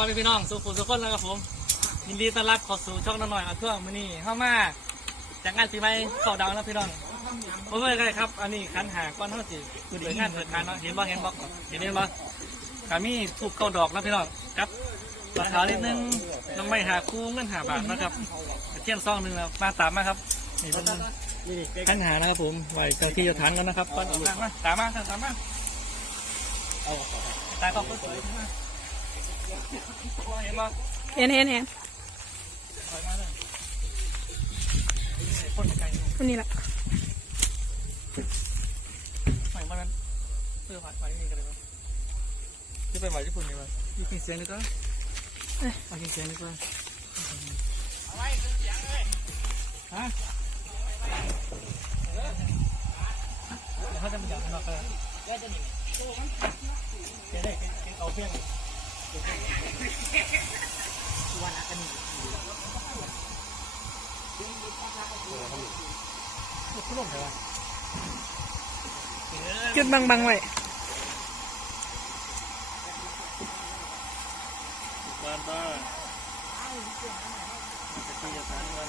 อแม่พี่น้องสุขุมสุขคนแล้วครับผมยินดีต้อนรับเขอสู่ช่องน้องหน่อยเอาเพื่อมื้อนี้เข้ามาจากงานปีใหม่เข้าดาวน์แล้วพี่น้องบ่เมื่อไงครับ อันนี้คันหาก้อนเท่าสิคือเปิดงานเปิดงานเนาะเห็นบ่เห็นบ่เห็นเห็นบ่กามีถูกเก้าดอกแล้วพี่น้องครับราคานิดนึงน้องไม่หาคู่เงินหาบาทนะครับเที่ยงซองหนึ่งแล้วมาตามมาครับนี่เป็นคันหานะครับผมไหวเจ้าที่เจะทานกันนะครับก่อนออกมามาตามมาตามมาเอาตาก็สวยๆมา เห็นบ่เห็นเห็นเห็นถอยมาเลยคนไกลคนนี้แหละใหม่มานั้นเสื้อผัดไปนี่กันเลยครับจะไปไหวญี่ปุ่นดีกว่ามีเสียงดีกว่าเอาเสียงดีกว่าฮะเดี๋ยวเขาจะมาจากข้างนอกกันแกจะหนีแกได้แกเอาเพี้ยง วันอันนี้คุณลงเลยวะจุดบังบังไว้บ้านบ้านจะที่จะทานวัน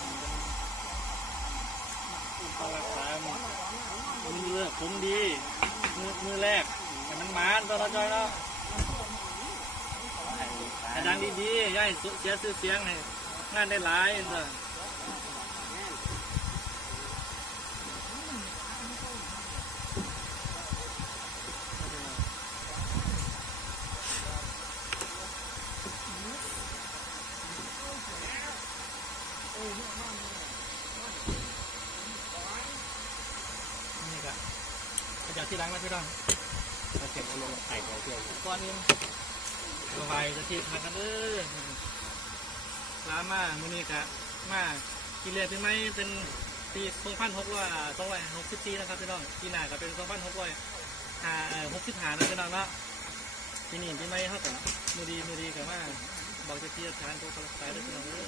เป็นต้องรักษามันเลือกผมดี มือมือแรกแต่มันหมานตอนเราจอยเนาะ ให้ดังดีๆอย่าให้เสียชื่อเสียงให้งานได้หลายเด้อนี่ก็ขยับที่ล้างนะพี่น้องถ้าเก็บเอาลงไข่ของเพื่อนก่อนอื่น สบายจะทีพากันเด้อร้ามามือนี้กะมากิเรียเป็นไหมเป็นปีสองพันหกร้อยสองร้อยหกสิบสี่นะครับพี่น้องปีหน้าก็เป็นสองพันหกร้อยห้าเอ่อหกสิบห้านะพี่น้องเนาะปีนี้ปีใหม่เท่ากับมือดีมือดีกับว่าบอกจะเที่จะทานตัวกระสายได้พี่น้องเด้อ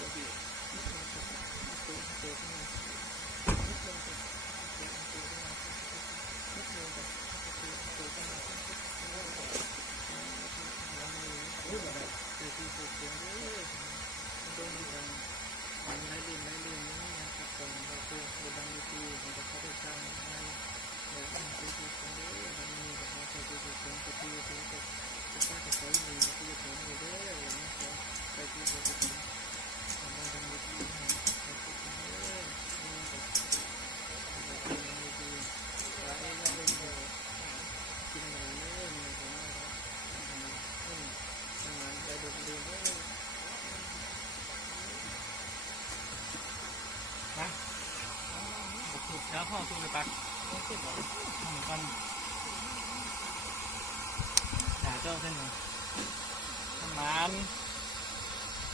แล้วพ่อคุณไปปักเหมือนกันหาเจ้าเส้นหนึ่งน้ำมัน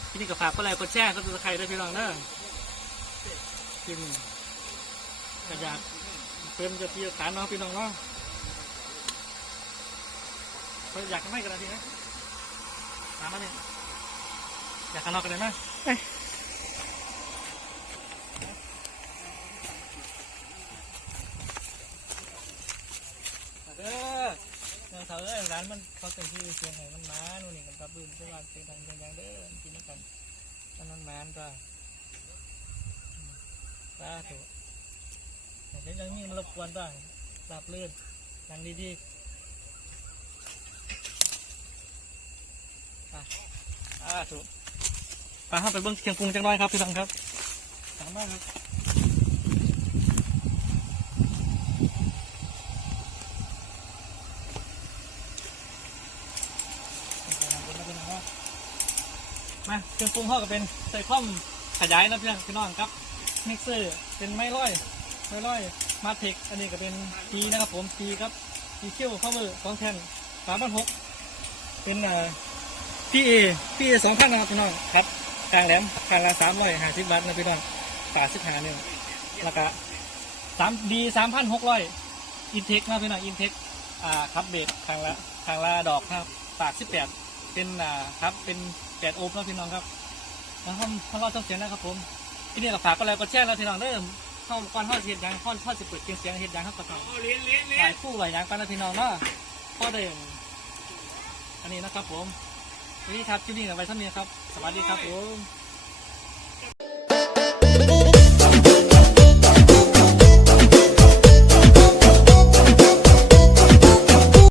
ที่นี่ก็ฝากก็ไลค์กดแชร์ก็ตัวใครด้พี่น้องเด้อกินกระยาดเพิ่มจะพี่ฐานน้องพี่น้องเนาะเขาอยากกันไหมกันนะทีนะตามมาเนี่ยอยากกันนอกกันเลยไหม ไป เด้อเดี๋ยวเถอะเอ้ย ร้านมันเขาเป็นที่เชียงใหม่มันมาโน่นนี่กันครับบืนเพื่อว่าเป็นทางเชียงยังเด้อกินด้วยกันมันมันมานก็สาธุแต่ยังมีมันรบกวนบ้างหลับลื่นนั่งดีๆไปสาธุไปเข้าไปเบิ้งเชียงกรุงจังน้อยครับพี่น้องครับตามมาครับ มาเครื่องปรุงห่อก็เป็นใส่ข้อมขยายนะพี่น้องพี่น้องครับมิกเซอร์เป็นไม้ร้อยไม้ร้อยมาเทคอันนี้ก็เป็นปีนะครับผมปีครับปีเขี้ยวข้อมือสองแผ่นสามพันหกเป็นอ่อพี่เอพี่เอสองพันนะครับพี่น้องครับกลางแหลมกลางละสามร้อยห้าสิบบาทนะพี่น้องป่าสิบห้าหนึ่งแล้วก็สามดีสามพันหกร้อยอินเทคนะพี่น้องอินเทคอ่าครับเบรกกลางละกลางละดอกครับปากสิบแปด เป็นอ่าครับเป็นแปดโอมครับพี่น้องครับแล้วห้องห้องเราต้องเสียงนะครับผมที่นี่เราฝากก็แล้วก็แช่แล้วพี่น้องเริ่มห้องก่อนห้องเสียงดังห้องห้องสิเปิดเสียงเสียงเห็ดยางครับก็ต้องหลายคู่หลายยางกันนะพี่น้องเนาะก็เดิมอันนี้นะครับผมนี่ครับคลิปนี้กับไว้เท่านี้ครับ สวัสดีครับผม